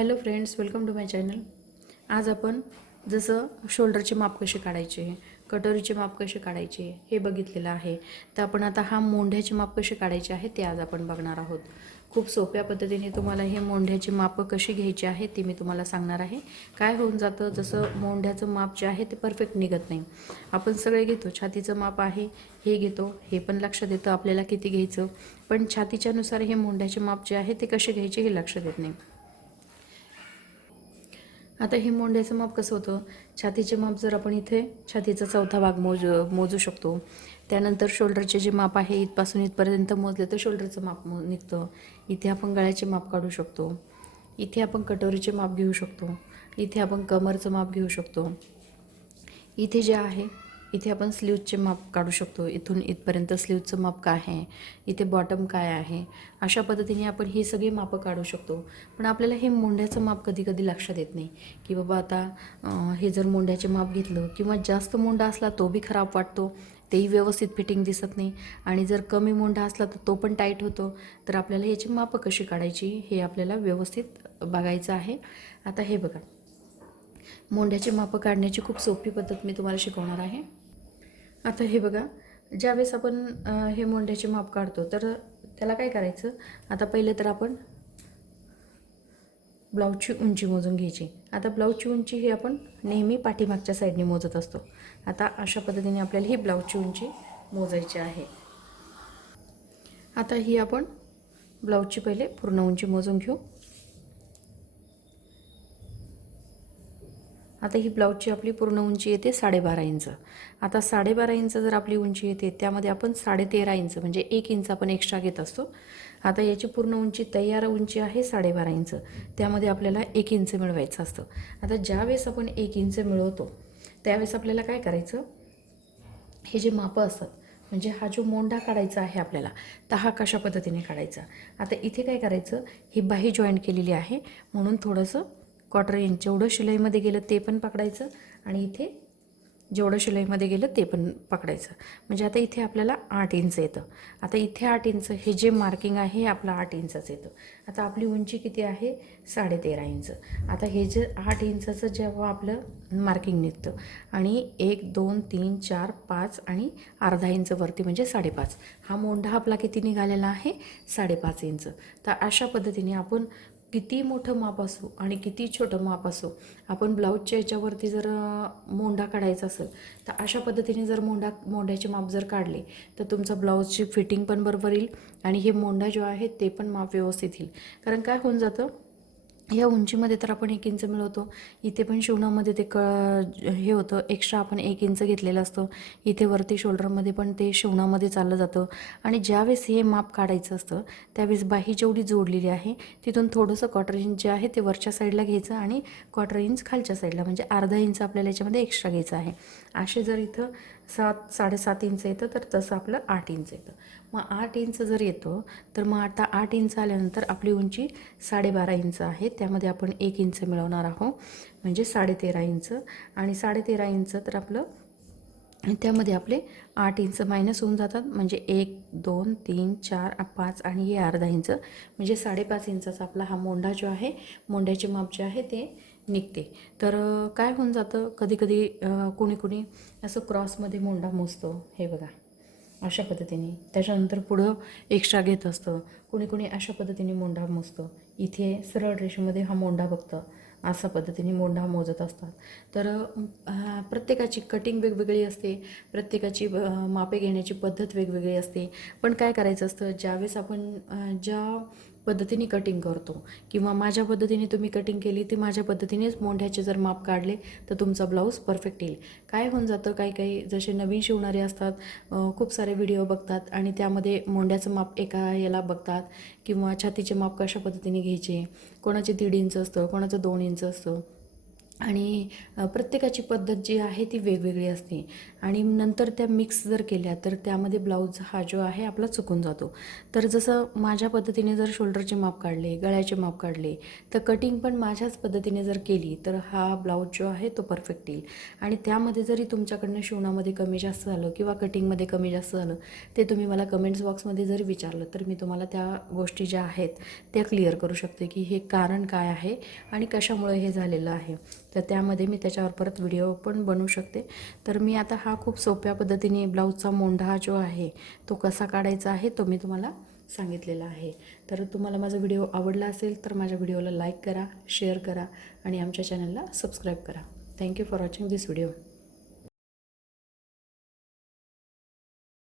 Hello friends, welcome to my channel. आज आपण जसं शोल्डरचे माप कसे काढायचे, कटोरीचे माप कसे काढायचे हे बघितलेलं आहे. तर आपण आता हा मोंढ्याचे माप कसे काढायचे आहे ते आज आपण बघणार आहोत. खूप सोप्या पद्धतीने तुम्हाला हे मोंढ्याचे माप कशी घ्यायचे आहे ते मी तुम्हाला सांगणार आहे. काय होऊन जातं, जसं मोंढ्याचं माप जे आहे ते परफेक्ट निघत नाही. आपण सगळे घेतो, छातीचं माप आहे हे घेतो, हे पण लक्षात येतं आपल्याला किती घ्यायचं, पण छातीच्यानुसार हे मोंढ्याचे माप जे आहे ते कसे घ्यायचे हे लक्षात येत नाही. आता हे मोंढ्याचं माप कसं होतं, छातीचे माप जर आपण इथे छातीचा चौथा भाग मोजू शकतो. त्यानंतर शोल्डरचे जे माप आहे इथपासून इथपर्यंत मोजले तर शोल्डरचं माप निघतं. इथे आपण गळ्याचे माप काढू शकतो, इथे आपण कटोरीचे माप घेऊ शकतो, इथे आपण कमरचं माप घेऊ शकतो. इथे जे आहे इथे आपण स्लीवचे माप काढू शकतो, इथून इथपर्यंत स्लीवचं माप काय आहे, इथे बॉटम काय आहे. अशा पद्धतीने आपण ही सगळी मापं काढू शकतो. पण आपल्याला हे मोंढ्याचं माप कधी कधी लक्षात येत नाही की बाबा आता हे जर मोंढ्याचे माप घेतलं किंवा जास्त मोंढा असला तो बी खराब वाटतो, तेही व्यवस्थित फिटिंग दिसत नाही. आणि जर कमी मोंढा असला तर तो पण टाईट होतो. तर आपल्याला याची मापं कशी काढायची हे आपल्याला व्यवस्थित बघायचं आहे. आता हे बघा, मोंढ्याची मापं काढण्याची खूप सोपी पद्धत मी तुम्हाला शिकवणार आहे. आता हे बघा, ज्यावेळेस आपण हे मोंढ्याचे माप काढतो तर त्याला काय करायचं, आता पहिले तर आपण ब्लाऊजची उंची मोजून घ्यायची. आता ब्लाऊजची उंची ही आपण नेहमी पाठीमागच्या साईडने मोजत असतो. आता अशा पद्धतीने आपल्याला ही ब्लाऊजची उंची मोजायची आहे. आता ही आपण ब्लाऊजची पहिले पूर्ण उंची मोजून घेऊ. आता ही ब्लाऊजची आपली पूर्ण उंची येते 12.5 इंच. आता 12.5 इंच जर आपली उंची येते त्यामध्ये आपण 13.5 इंच म्हणजे 1 इंच आपण एक्स्ट्रा घेत असतो. आता याची पूर्ण उंची तयार उंची आहे 12.5 इंच, त्यामध्ये आपल्याला 1 इंच मिळवायचं असतं. आता ज्यावेळेस आपण 1 इंच मिळवतो त्यावेळेस आपल्याला काय करायचं, हे जे मापं असतात म्हणजे हा जो मोंढा काढायचा आहे आपल्याला, तर हा कशा पद्धतीने काढायचा. आता इथे काय करायचं, ही बाही जॉईंट केलेली आहे म्हणून थोडंसं क्वार्टर इंच जेवढं शिलाईमध्ये गेलं ते पण पकडायचं आणि इथे जेवढं शिलाईमध्ये गेलं ते पण पकडायचं. म्हणजे आता इथे आपल्याला 8 इंच येतं. आता इथे 8 इंच हे जे मार्किंग आहे हे आपलं 8 इंचच येतं. आता आपली उंची किती आहे 13.5 इंच. आता हे जे 8 इंचाचं जेव्हा आपलं मार्किंग निघतं आणि 1 2 3 4 5 आणि अर्धा इंच वरती म्हणजे 5.5, हा मोंढा आपला किती निघालेला आहे 5.5 इंच. तर अशा पद्धतीने आपण किती मोठं माप असो आणि किती छोटं माप असो, आपण ब्लाऊजच्या याच्यावरती जर मोंढा काढायचा असेल तर अशा पद्धतीने जर मोंढ्याचे माप जर काढले तर तुमचा ब्लाऊजची फिटिंग पण बरोबर येईल आणि हे मोंढा जो आहे ते पण माप व्यवस्थित येईल. कारण काय होऊन जातं, या उंचीमध्ये तर आपण 1 इंच मिळवतो, इथे पण शिवणामध्ये ते हे होतं, एक्स्ट्रा आपण 1 इंच घेतलेलं असतं. इथे वरती शोल्डरमध्ये पण ते शिवणामध्ये चाललं जातं. आणि ज्यावेळेस हे माप काढायचं असतं त्यावेळेस बाही जेवढी जोडलेली आहे तिथून थोडंसं क्वार्टर इंच जे आहे ते वरच्या साईडला घ्यायचं आणि क्वार्टर इंच खालच्या साईडला म्हणजे अर्धा इंच आपल्याला याच्यामध्ये एक्स्ट्रा घ्यायचं आहे. असे जर इथं 7-7.5 इंच येतं तर तसं आपलं 8 इंच येतं. मग 8 इंच जर येतो तर मग आता 8 इंच आल्यानंतर आपली उंची 12.5 इंच आहे, त्यामध्ये आपण 1 इंच मिळवणार आहोत म्हणजे 13.5 इंच. आणि 13.5 इंच तर आपलं त्यामध्ये आपले 8 इंच मायनस होऊन जातात म्हणजे 1 2 3 4 5 आणि हे अर्धा इंच म्हणजे 5.5 इंचाचा आपला हा मोंढा जो आहे, मोंढ्याचे माप जे आहे ते निघते. तर काय होऊन जातं, कधी कधी कोणी असं क्रॉसमध्ये मोंढा मोजतो, हे बघा अशा पद्धतीने. त्याच्यानंतर पुढं एक्स्ट्रा घेत असतं, कोणी अशा पद्धतीने मोंढा मोजतं. इथे सरळ रेषेमध्ये हा मोंढा बघतं, अशा पद्धतीने मोंढा मोजत असतात. तर प्रत्येकाची कटिंग वेगवेगळी असते, प्रत्येकाची मापे घेण्याची पद्धत वेगवेगळी असते. पण काय करायचं असतं, ज्यावेळेस आपण ज्या पद्धतीने कटिंग करतो किंवा माझ्या पद्धतीने तुम्ही कटिंग केली ती माझ्या पद्धतीनेच मोंढ्याचे जर माप काढले तर तुमचा ब्लाऊज परफेक्ट येईल. काय होऊन जातं, काही जसे नवीन शिवणारे असतात, खूप सारे व्हिडिओ बघतात आणि त्यामध्ये मोंढ्याचं माप एका याला बघतात किंवा छातीचे माप कशा पद्धतीने घ्यायचे, कोणाचे 1.5 इंच असतं, कोणाचं 2 इंच असतं. आणि प्रत्येकाची पद्धत जी आहे ती वेगवेगळी असते आणि नंतर त्या मिक्स जर केल्या तर त्यामध्ये ब्लाऊज हा जो आहे आपला चुकून जातो. तर जसं माझ्या पद्धतीने जर शोल्डरचे माप काढले, गळ्याचे माप काढले, तर कटिंग पण माझ्याच पद्धतीने जर केली तर हा ब्लाऊज जो आहे तो परफेक्ट येईल. आणि त्यामध्ये जरी तुमच्याकडनं शिवणामध्ये कमी जास्त झालं किंवा कटिंगमध्ये कमी जास्त झालं, ते तुम्ही मला कमेंट्स बॉक्समध्ये जरी विचारलं तर मी तुम्हाला त्या गोष्टी ज्या आहेत त्या क्लिअर करू शकते की हे कारण काय आहे आणि कशामुळे हे झालेलं आहे. तर त्यामध्ये मी त्याच्यावर परत व्हिडिओ पण बनवू शकते. तर मी आता हा खूप सोप्या पद्धतीने ब्लाऊजचा मोंढा जो आहे तो कसा काढायचा आहे तो मी तुम्हाला सांगितलेला आहे. तर तुम्हाला माझा व्हिडिओ आवडला असेल तर माझ्या व्हिडिओला लाईक करा, शेअर करा आणि आमच्या चॅनलला सबस्क्राईब करा. Thank you for watching this video.